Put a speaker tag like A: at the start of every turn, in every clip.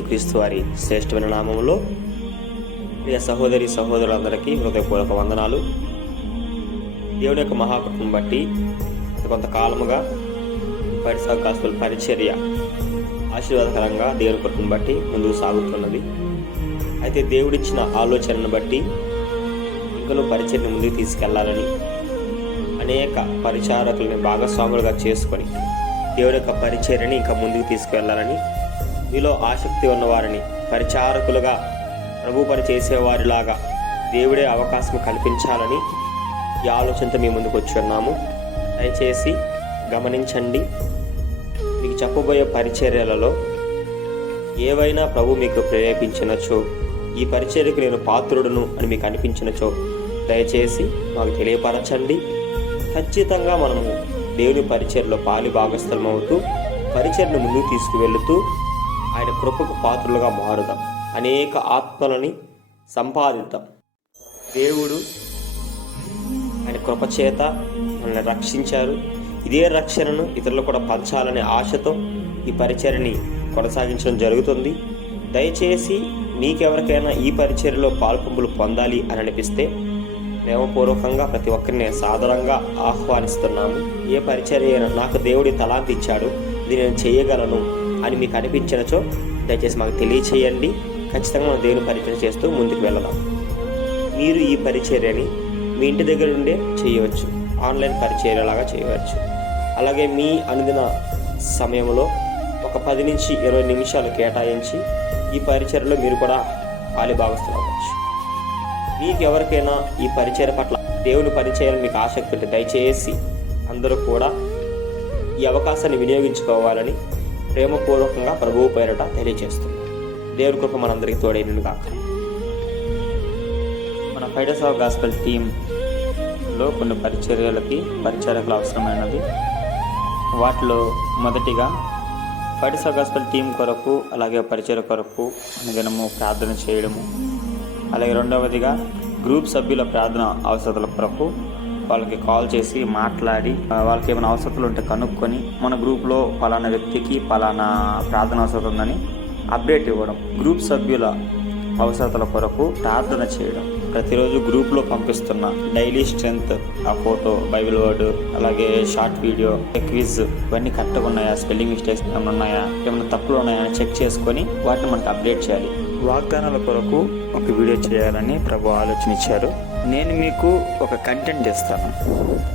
A: యేసుక్రీస్తు వారి శ్రేష్టమైన నామంలో ప్రియ సహోదరి సహోదరులందరికీ హృదయపూర్వక వందనాలు. దేవుని యొక్క మహాకృపను బట్టి కొంతకాలముగా పరిసర పరిచర్య ఆశీర్వాదకరంగా దేవుని కృపను బట్టి ముందుకు సాగుతున్నది. అయితే దేవుడిచ్చిన ఆలోచనను బట్టి ఇంకనూ పరిచర్ని ముందుకు తీసుకెళ్ళాలని అనేక పరిచారకులని భాగస్వాములుగా చేసుకొని దేవుడి యొక్క పరిచర్యని ఇంకా ముందుకు తీసుకువెళ్ళాలని మీలో ఆసక్తి ఉన్నవారిని పరిచారకులుగా ప్రభు పని చేసేవారిలాగా దేవుడే అవకాశం కల్పించాలని ఈ ఆలోచనతో మీ ముందుకు వచ్చి ఉన్నాము. దయచేసి గమనించండి. మీకు చెప్పబోయే పరిచర్యలలో ఏవైనా ప్రభు మీకు ప్రేరేపించినచో ఈ పరిచర్యకు నేను పాత్రుడును అని మీకు అనిపించినచో దయచేసి మాకు తెలియపరచండి. ఖచ్చితంగా మనము దేవుని పరిచర్లో పాలి భాగస్థలం అవుతూ పరిచర్ను ముందుకు తీసుకువెళుతూ ఆయన కృపకు పాత్రలుగా మారుదాం. అనేక ఆత్మలని సంపాదిద్దాం. దేవుడు ఆయన కృపచేత మనల్ని రక్షించారు. ఇదే రక్షణను ఇతరులు కూడా పంచాలనే ఆశతో ఈ పరిచర్ని కొనసాగించడం జరుగుతుంది. దయచేసి మీకెవరికైనా ఈ పరిచర్లో పాల్పంపులు పొందాలి అని అనిపిస్తే ప్రేమపూర్వకంగా ప్రతి ఒక్కరిని సాధారణంగా ఆహ్వానిస్తున్నాము. ఏ పరిచర్య నాకు దేవుడి తలాంతి ఇచ్చాడు ఇది నేను చేయగలను. అని మీకు అనిపించినచో దయచేసి మాకు తెలియచేయండి. ఖచ్చితంగా మనం దేవుని పరిచయం చేస్తూ ముందుకు వెళదాం. మీరు ఈ పరిచర్యని మీ ఇంటి దగ్గర నుండే చేయవచ్చు. ఆన్లైన్ పరిచర్యలాగా చేయవచ్చు. అలాగే మీ అనుదిన సమయంలో ఒక పది నుంచి ఇరవై నిమిషాలు కేటాయించి ఈ పరిచర్యలో మీరు కూడా పాలిభాగస్తులు అవ్వచ్చు. మీకు ఎవరికైనా ఈ పరిచయం పట్ల దేవుని పరిచయం మీకు ఆసక్తి ఉంటే దయచేసి అందరూ కూడా ఈ అవకాశాన్ని వినియోగించుకోవాలని ప్రేమపూర్వకంగా ప్రభువు పేరట తెలియజేస్తుంది దేవుని కృప మనందరికీ తోడైనను కాక మన ఫైడర్స్ ఆఫ్ గాస్పల్ టీంలో కొన్ని పరిచర్యలకి పరిచర్యలు అవసరమైనది వాటిలో మొదటిగా ఫైడర్స్ ఆఫ్ గాస్పల్ టీం కొరకు అలాగే పరిచయ కొరకు అనుదినము ప్రార్థన చేయడము. అలాగే రెండవదిగా గ్రూప్ సభ్యుల ప్రార్థన అవసరతల కొరకు వాళ్ళకి కాల్ చేసి మాట్లాడి వాళ్ళకి ఏమైనా అవసరతలు ఉంటే కనుక్కొని మన గ్రూప్లో పలానా వ్యక్తికి పలానా ప్రార్థన అవసరం ఉందని అప్డేట్ ఇవ్వడం గ్రూప్ సభ్యుల అవసరతల కొరకు ప్రార్థన చేయడం. ప్రతిరోజు గ్రూప్లో పంపిస్తున్న డైలీ స్ట్రెంగ్త్ ఆ ఫోటో బైబిల్ వర్డ్ అలాగే షార్ట్ వీడియో క్విజ్ ఇవన్నీ కరెక్ట్గా ఉన్నాయా? స్పెల్లింగ్ మిస్టేక్స్ ఏమైనా ఉన్నాయా? ఏమైనా తప్పులు ఉన్నాయా? అని చెక్ చేసుకొని వాటిని మనకు అప్డేట్ చేయాలి. వాగ్దానాల కొరకు ఒక వీడియో చేయాలని ప్రభు ఆలోచన ఇచ్చారు నేను మీకు ఒక కంటెంట్ ఇస్తాను.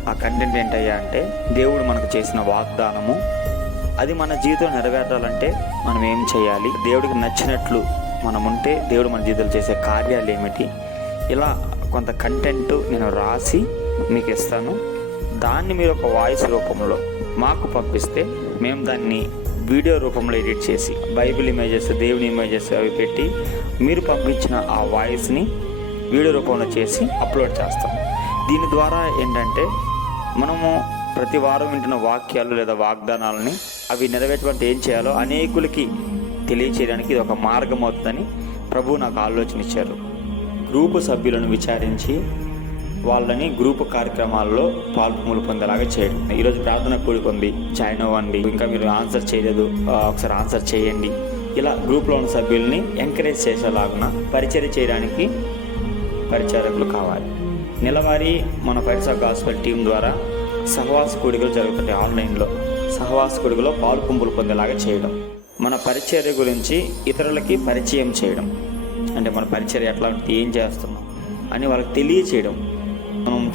A: ఆ కంటెంట్ ఏంటయ్యా అంటే దేవుడు మనకు చేసిన వాగ్దానము. అది మన జీవితం నెరవేరాలంటే మనం ఏం చేయాలి? దేవుడికి నచ్చినట్లు మనం ఉంటే దేవుడు మన జీవితంలో చేసే కార్యాలు ఏమిటి? ఇలా కొంత కంటెంట్ నేను రాసి మీకు ఇస్తాను. దాన్ని మీరు ఒక వాయిస్ రూపంలో మాకు పంపిస్తే మేము దాన్ని వీడియో రూపంలో ఎడిట్ చేసి బైబిల్ ఇమేజెస్ దేవుని ఇమేజెస్ అవి పెట్టి మీరు పంపించిన ఆ వాయిస్ని వీడియో రూపంలో చేసి అప్లోడ్ చేస్తాం. దీని ద్వారా ఏంటంటే మనము ప్రతి వారం వింటున్న వాక్యాలు లేదా వాగ్దానాలని అవి నెరవేర్చబడితే ఏం చేయాలో అనేకులకి తెలియచేయడానికి ఇది ఒక మార్గం అవుతుందని ప్రభు నాకు ఆలోచన ఇచ్చారు. గ్రూపు సభ్యులను విచారించి వాళ్ళని గ్రూప్ కార్యక్రమాల్లో పాల్పొంగులు పొందేలాగా చేయడం. ఈరోజు ప్రార్థన కూడిక ఉంది జాయిన్ అవ్వండి. ఇంకా మీరు ఆన్సర్ చేయలేదు ఒకసారి ఆన్సర్ చేయండి. ఇలా గ్రూప్లో ఉన్న సభ్యుల్ని ఎంకరేజ్ చేసేలాగున పరిచయం చేయడానికి పరిచారకులు కావాలి. నెలవారీ మన పరిసర గాస్పల్ టీం ద్వారా సహవాస కూడికలు జరుగుతుంటాయి ఆన్లైన్లో. సహవాస కూడికలో పాలు కుంపులు పొందేలాగా చేయడం. మన పరిచర్య గురించి ఇతరులకి పరిచయం చేయడం. అంటే మన పరిచర్య ఎట్లా ఏం చేస్తున్నాం అని వాళ్ళకి తెలియచేయడం.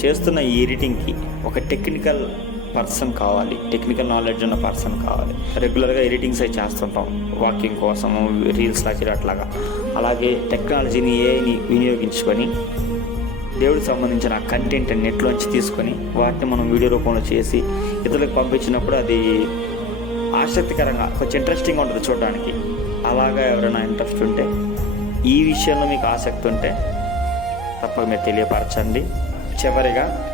A: చేస్తున్న ఈ ఎడిటింగ్కి ఒక టెక్నికల్ పర్సన్ కావాలి. టెక్నికల్ నాలెడ్జ్ ఉన్న పర్సన్ కావాలి. రెగ్యులర్గా ఎడిటింగ్స్ అవి చేస్తుంటాం. వాకింగ్ కోసము రీల్స్ లాగా. అట్లాగా అలాగే టెక్నాలజీని ఏని వినియోగించుకొని దేవుడికి సంబంధించిన కంటెంట్ నెట్లోంచి తీసుకొని వాటిని మనం వీడియో రూపంలో చేసి ఇతరులకు పంపించినప్పుడు అది ఆసక్తికరంగా కొంచెం ఇంట్రెస్టింగ్ ఉంటుంది చూడడానికి. అలాగా ఎవరైనా ఇంట్రెస్ట్ ఉంటే ఈ విషయంలో మీకు ఆసక్తి ఉంటే తప్పక మీరు తెలియపరచండి. చివరిగా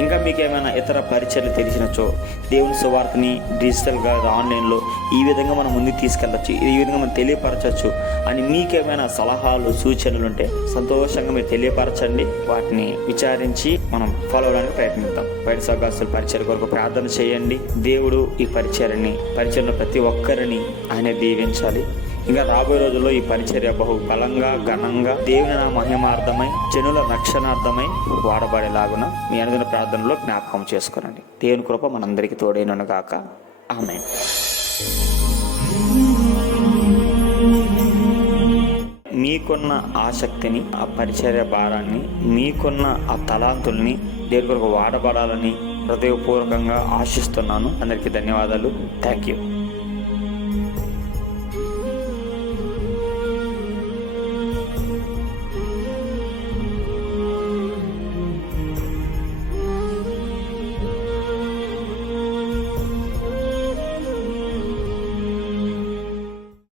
A: ఇంకా మీకు ఏమైనా ఇతర పరిచయలు తెలిసినచో దేవుని సువార్తని డిజిటల్గా ఆన్లైన్లో ఈ విధంగా మనం ముందుకు తీసుకెళ్ళచ్చు ఈ విధంగా మనం తెలియపరచవచ్చు అని మీకేమైనా సలహాలు సూచనలు ఉంటే సంతోషంగా మీరు తెలియపరచండి. వాటిని విచారించి మనం ఫాలో అవడానికి ప్రయత్నిద్దాం. బయట సగాస్తుల పరిచయం కొరకు ప్రార్థన చేయండి. దేవుడు ఈ పరిచయాన్ని పరిచయంలో ప్రతి ఒక్కరిని ఆయన దీవించాలి. ఇంకా రాబోయే రోజుల్లో ఈ పరిచర్య బహు బలంగా ఘనంగా దేవుని నా మహిమార్థమై జనుల రక్షణార్థమై వాడబడేలాగున మీ అనుదిన ప్రార్థనలో జ్ఞాపకం చేసుకోనండి. దేవుని కృప మనందరికీ తోడైనను గాక. ఆమె మీకున్న ఆసక్తిని ఆ పరిచర్య భారాన్ని మీకున్న ఆ తలాంతుల్ని దేవుని కొరకు వాడబడాలని హృదయపూర్వకంగా ఆశిస్తున్నాను. అందరికీ ధన్యవాదాలు. Thank you